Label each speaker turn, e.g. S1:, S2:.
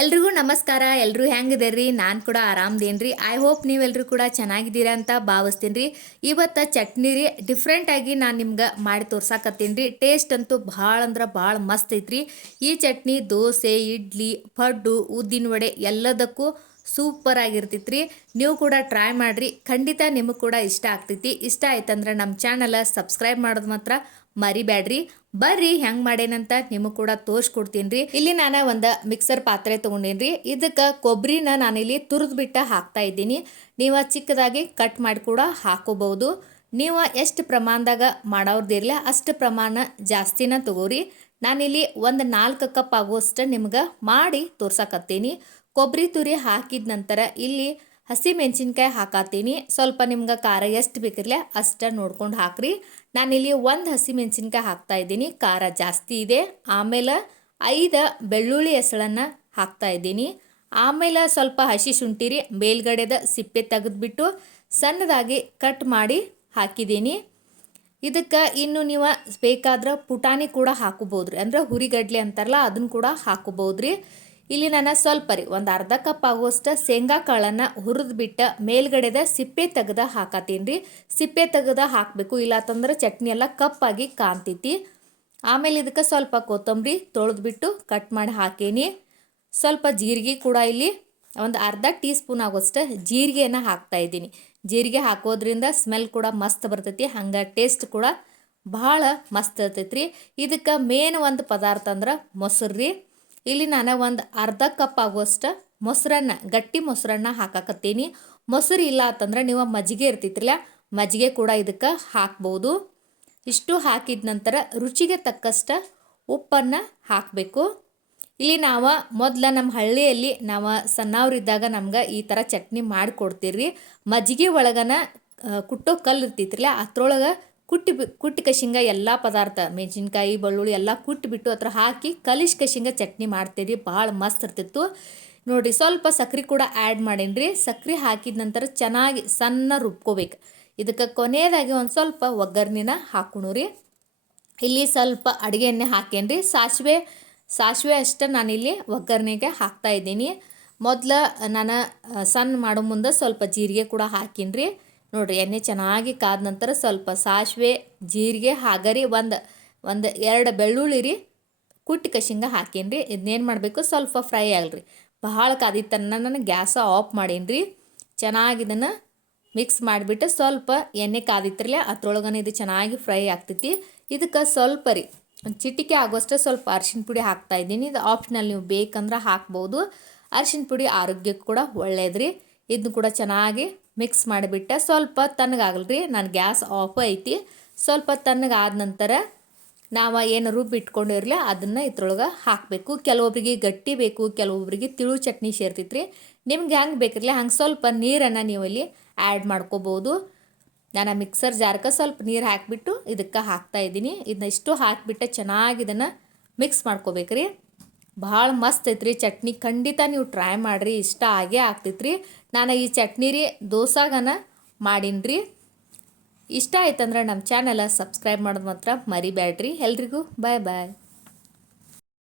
S1: ಎಲ್ರಿಗೂ ನಮಸ್ಕಾರ ಎಲ್ಲರೂ ಹೆಂಗಿದ್ದೀರಿ? ನಾನು ಕೂಡ ಆರಾಮದೇನ್ರಿ. ಐ ಹೋಪ್ ನೀವೆಲ್ಲರೂ ಕೂಡ ಚೆನ್ನಾಗಿದ್ದೀರಾ ಅಂತ ಭಾವಿಸ್ತೀನಿ ರೀ ಇವತ್ತು ಚಟ್ನಿ ರೀ ಡಿಫ್ರೆಂಟಾಗಿ ನಾನು ನಿಮ್ಗೆ ಮಾಡಿ ತೋರ್ಸಾಕತ್ತೀನಿ ರೀ. ಟೇಸ್ಟ್ ಅಂತೂ ಭಾಳ ಅಂದ್ರೆ ಭಾಳ ಮಸ್ತ್ ಐತ್ರಿ. ಈ ಚಟ್ನಿ ದೋಸೆ, ಇಡ್ಲಿ, ಪಡ್ಡು, ಉದ್ದಿನ ವಡೆ ಎಲ್ಲದಕ್ಕೂ ಸೂಪರ್ ರೀ ನೀವು ಕೂಡ ಟ್ರೈ ಮಾಡ್ರಿ. ಖಂಡಿತ ನಿಮಗೆ ಕೂಡ ಇಷ್ಟ ಆಗ್ತೈತಿ. ಇಷ್ಟ ಆಯ್ತಂದ್ರೆ ನಮ್ಮ ಚಾನಲ ಸಬ್ಸ್ಕ್ರೈಬ್ ಮಾಡೋದು ಮಾತ್ರ ಮರಿಬ್ಯಾಡ್ರಿ. ಬರ್ರಿ, ಹೆಂಗ್ ಮಾಡೇನಂತ ನಿಮಗ್ ಕೂಡ ತೋರ್ಸ್ಕೊಡ್ತೀನಿ ರೀ ಇಲ್ಲಿ ನಾನು ಒಂದು ಮಿಕ್ಸರ್ ಪಾತ್ರೆ ತಗೊಂಡೇನ್ರಿ. ಇದಕ್ಕೆ ಕೊಬ್ಬರಿನ ನಾನಿಲ್ಲಿ ತುರಿದು ಬಿಟ್ಟ ಹಾಕ್ತಾ ಇದ್ದೀನಿ. ನೀವು ಚಿಕ್ಕದಾಗಿ ಕಟ್ ಮಾಡಿ ಕೂಡ ಹಾಕೋಬಹುದು. ನೀವು ಎಷ್ಟು ಪ್ರಮಾಣದಾಗ ಮಾಡೋರ್ದಿರಲಿ ಅಷ್ಟು ಪ್ರಮಾಣ ಜಾಸ್ತಿನ ತಗೋರಿ. ನಾನಿಲ್ಲಿ ಒಂದು ನಾಲ್ಕು ಕಪ್ ಆಗುವಷ್ಟು ನಿಮ್ಗೆ ಮಾಡಿ ತೋರ್ಸಕತ್ತೀನಿ. ಕೊಬ್ಬರಿ ತುರಿ ಹಾಕಿದ ನಂತರ ಇಲ್ಲಿ ಹಸಿ ಮೆಣಸಿನ್ಕಾಯಿ ಹಾಕತ್ತೀನಿ ಸ್ವಲ್ಪ ನಿಮ್ಗೆ ಖಾರ ಎಷ್ಟು ಬೇಕಿರಲಿ ಅಷ್ಟ ನೋಡ್ಕೊಂಡು ಹಾಕ್ರಿ. ನಾನಿಲ್ಲಿ ಒಂದು ಹಸಿ ಮೆಣಸಿನ್ಕಾಯಿ ಹಾಕ್ತಾ ಇದ್ದೀನಿ. ಖಾರ ಜಾಸ್ತಿ ಇದೆ. ಆಮೇಲೆ ಐದು ಬೆಳ್ಳುಳ್ಳಿ ಹೆಸಳನ್ನು ಹಾಕ್ತಾ ಇದ್ದೀನಿ. ಆಮೇಲೆ ಸ್ವಲ್ಪ ಹಸಿ ಶುಂಠಿರಿ ಮೇಲ್ಗಡೆದ ಸಿಪ್ಪೆ ತೆಗೆದುಬಿಟ್ಟು ಸಣ್ಣದಾಗಿ ಕಟ್ ಮಾಡಿ ಹಾಕಿದ್ದೀನಿ. ಇದಕ್ಕೆ ಇನ್ನು ನೀವು ಬೇಕಾದ್ರೆ ಪುಟಾಣಿ ಕೂಡ ಹಾಕೋಬೋದ್ರಿ. ಅಂದ್ರೆ ಹುರಿಗಡ್ಲೆ ಅಂತಾರಲ್ಲ ಅದನ್ನು ಕೂಡ ಹಾಕೋಬೋದ್ರಿ. ಇಲ್ಲಿ ನಾನು ಸ್ವಲ್ಪ ರೀ ಒಂದು ಅರ್ಧ ಕಪ್ ಆಗುವಷ್ಟು ಶೇಂಗಾ ಕಾಳನ್ನು ಹುರಿದು ಬಿಟ್ಟು ಮೇಲ್ಗಡೆದ ಸಿಪ್ಪೆ ತೆಗೆದ ಹಾಕತ್ತೀನಿ ರೀ ಸಿಪ್ಪೆ ತೆಗೆದ ಹಾಕಬೇಕು ಇಲ್ಲಾತಂದ್ರೆ ಚಟ್ನಿ ಎಲ್ಲ ಕಪ್ಪಾಗಿ ಕಾಣ್ತೈತಿ. ಆಮೇಲೆ ಇದಕ್ಕೆ ಸ್ವಲ್ಪ ಕೊತ್ತಂಬರಿ ತೊಳೆದ್ಬಿಟ್ಟು ಕಟ್ ಮಾಡಿ ಹಾಕೀನಿ. ಸ್ವಲ್ಪ ಜೀರಿಗೆ ಕೂಡ ಇಲ್ಲಿ, ಒಂದು ಅರ್ಧ ಟೀ ಸ್ಪೂನ್ ಆಗೋಷ್ಟು ಜೀರಿಗೆಯನ್ನು ಹಾಕ್ತಾ ಇದ್ದೀನಿ. ಜೀರಿಗೆ ಹಾಕೋದ್ರಿಂದ ಸ್ಮೆಲ್ ಕೂಡ ಮಸ್ತ್ ಬರ್ತೈತಿ, ಹಂಗೆ ಟೇಸ್ಟ್ ಕೂಡ ಭಾಳ ಮಸ್ತ್ ಇರ್ತೈತಿ ರೀ ಇದಕ್ಕೆ ಮೇನ್ ಒಂದು ಪದಾರ್ಥ ಅಂದ್ರೆ ಮೊಸರು ರೀ ಇಲ್ಲಿ ನಾನು ಒಂದು ಅರ್ಧ ಕಪ್ ಆಗುವಷ್ಟು ಮೊಸರನ್ನ, ಗಟ್ಟಿ ಮೊಸರನ್ನ ಹಾಕಾಕತ್ತೀನಿ. ಮೊಸರು ಇಲ್ಲ ಅಂತಂದ್ರೆ ನೀವು ಮಜ್ಜಿಗೆ ಇರ್ತಿತ್ತಿಲ್ಲ ಮಜ್ಜಿಗೆ ಕೂಡ ಇದಕ್ಕೆ ಹಾಕ್ಬೋದು. ಇಷ್ಟು ಹಾಕಿದ ನಂತರ ರುಚಿಗೆ ತಕ್ಕಷ್ಟು ಉಪ್ಪನ್ನು ಹಾಕಬೇಕು. ಇಲ್ಲಿ ನಾವು ಮೊದಲ ನಮ್ಮ ಹಳ್ಳಿಯಲ್ಲಿ ನಾವು ಸಣ್ಣವ್ರಿದ್ದಾಗ ನಮ್ಗೆ ಈ ಥರ ಚಟ್ನಿ ಮಾಡಿಕೊಡ್ತೀರಿ ಮಜ್ಜಿಗೆ ಒಳಗನ ಕುಟ್ಟೋ ಕಲ್ಲು ಇರ್ತಿತ್ತಿಲ್ಲ ಅದ್ರೊಳಗೆ ಕುಟ್ಟಿ ಕುಟ್ಟಿ ಕಶಿಂಗ ಎಲ್ಲ ಪದಾರ್ಥ, ಮೆಣಸಿನ್ಕಾಯಿ, ಬೆಳ್ಳುಳ್ಳಿ ಎಲ್ಲ ಕುಟ್ಟಿಬಿಟ್ಟು ಅದ್ರ ಹಾಕಿ ಕಲಿಶ್ ಕಶಿಂಗ ಚಟ್ನಿ ಮಾಡ್ತೀರಿ. ಭಾಳ ಮಸ್ತ್ ಇರ್ತಿತ್ತು. ನೋಡಿರಿ, ಸ್ವಲ್ಪ ಸಕ್ರೆ ಕೂಡ ಆ್ಯಡ್ ಮಾಡೀನಿ ಸಕ್ರೆ ಹಾಕಿದ ನಂತರ ಚೆನ್ನಾಗಿ ಸಣ್ಣ ರುಬ್ಕೋಬೇಕು. ಇದಕ್ಕೆ ಕೊನೆಯದಾಗಿ ಒಂದು ಸ್ವಲ್ಪ ಒಗ್ಗರ್ಣಿನ ಹಾಕೋಣ ರೀ ಇಲ್ಲಿ ಸ್ವಲ್ಪ ಅಡುಗೆ ಎಣ್ಣೆ ಹಾಕೇನಿ ಸಾಸಿವೆ ಸಾಸಿವೆ ಅಷ್ಟೇ ನಾನಿಲ್ಲಿ ಒಗ್ಗರಣೆಗೆ ಹಾಕ್ತಾ ಇದ್ದೀನಿ. ಮೊದಲು ನಾನು ಸಣ್ಣ ಮಾಡೋ ಮುಂದೆ ಸ್ವಲ್ಪ ಜೀರಿಗೆ ಕೂಡ ಹಾಕೀನಿ ರೀ ನೋಡಿರಿ, ಎಣ್ಣೆ ಚೆನ್ನಾಗಿ ಕಾದ ನಂತರ ಸ್ವಲ್ಪ ಸಾಸಿವೆ, ಜೀರಿಗೆ, ಹಾಗರಿ ಒಂದು ಒಂದು ಎರಡು ಬೆಳ್ಳುಳ್ಳಿ ರೀ, ಕುಟ್ಟಿ ಕಶಿಂಗ ಹಾಕೀನಿ ರೀ ಇದನ್ನೇನು ಮಾಡಬೇಕು? ಸ್ವಲ್ಪ ಫ್ರೈ ಆಗಲ್ರಿ ಬಹಳ ಕಾದಿತ್ತನ್ನ ನಾನು ಗ್ಯಾಸ ಆಫ್ ಮಾಡೀನಿ ರೀ. ಚೆನ್ನಾಗಿ ಇದನ್ನು ಮಿಕ್ಸ್ ಮಾಡಿಬಿಟ್ಟು ಸ್ವಲ್ಪ ಎಣ್ಣೆ ಕಾದಿತ್ತಿರಲಿ ಅದ್ರೊಳಗನ ಇದು ಚೆನ್ನಾಗಿ ಫ್ರೈ ಆಗ್ತೈತಿ. ಇದಕ್ಕೆ ಸ್ವಲ್ಪ ರೀ, ಒಂದು ಚಿಟಿಕೆ ಆಗುವಷ್ಟು ಸ್ವಲ್ಪ ಅರ್ಶಿನ ಪುಡಿ ಹಾಕ್ತಾ ಇದ್ದೀನಿ. ಇದು ಆಪ್ಷನಲ್ ನೀವು ಬೇಕಂದ್ರೆ ಹಾಕ್ಬೋದು. ಅರ್ಶಿಣ ಪುಡಿ ಆರೋಗ್ಯಕ್ಕೆ ಕೂಡ ಒಳ್ಳೆಯದ್ರಿ ಇದನ್ನು ಕೂಡ ಚೆನ್ನಾಗಿ ಮಿಕ್ಸ್ ಮಾಡಿಬಿಟ್ಟೆ. ಸ್ವಲ್ಪ ತಣ್ಣಗಾಗಲ್ರಿ, ನಾನು ಗ್ಯಾಸ್ ಆಫ್ ಐತಿ. ಸ್ವಲ್ಪ ತಣ್ಣಗಾದ ನಂತರ ನಾವು ಏನು ರುಬ್ಬಿ ಇಟ್ಕೊಂಡಿರಲಿ, ಅದನ್ನು ಇದ್ರೊಳಗೆ ಹಾಕಬೇಕು. ಕೆಲವೊಬ್ರಿಗೆ ಗಟ್ಟಿ ಬೇಕು, ಕೆಲವೊಬ್ರಿಗೆ ತಿಳು ಚಟ್ನಿ ಸೇರ್ತೈತ್ರಿ. ನಿಮ್ಗೆ ಹೆಂಗೆ ಬೇಕಿರಲಿ, ಹಂಗೆ ಸ್ವಲ್ಪ ನೀರನ್ನು ನೀವು ಇಲ್ಲಿ ಆ್ಯಡ್ ಮಾಡ್ಕೋಬೋದು. ನಾನು ಮಿಕ್ಸರ್ ಜಾರ್ಗೆ ಸ್ವಲ್ಪ ನೀರು ಹಾಕಿಬಿಟ್ಟು ಇದಕ್ಕೆ ಹಾಕ್ತಾ ಇದ್ದೀನಿ. ಇದನ್ನ ಇಷ್ಟು ಹಾಕಿಬಿಟ್ಟು ಚೆನ್ನಾಗಿ ಇದನ್ನು ಮಿಕ್ಸ್ ಮಾಡ್ಕೋಬೇಕ್ರಿ. ಭಾಳ ಮಸ್ತ್ ಐತ್ರಿ. ಚಟ್ನಿ ಖಂಡಿತ ನೀವು ಟ್ರೈ ಮಾಡಿರಿ, ಇಷ್ಟ ಆಗೇ ಆಗ್ತೈತ್ರಿ. ನಾನು ಈ ಚಟ್ನಿ ರೀ ದೋಸಾಗನ ಮಾಡೀನಿ ರೀ ಇಷ್ಟ ಆಯ್ತಂದ್ರೆ ನಮ್ಮ ಚಾನಲ ಸಬ್ಸ್ಕ್ರೈಬ್ ಮಾಡೋದು ಮಾತ್ರ ಮರಿಬೇಡ್ರಿ ಎಲ್ರಿಗೂ ಬಾಯ್ ಬಾಯ್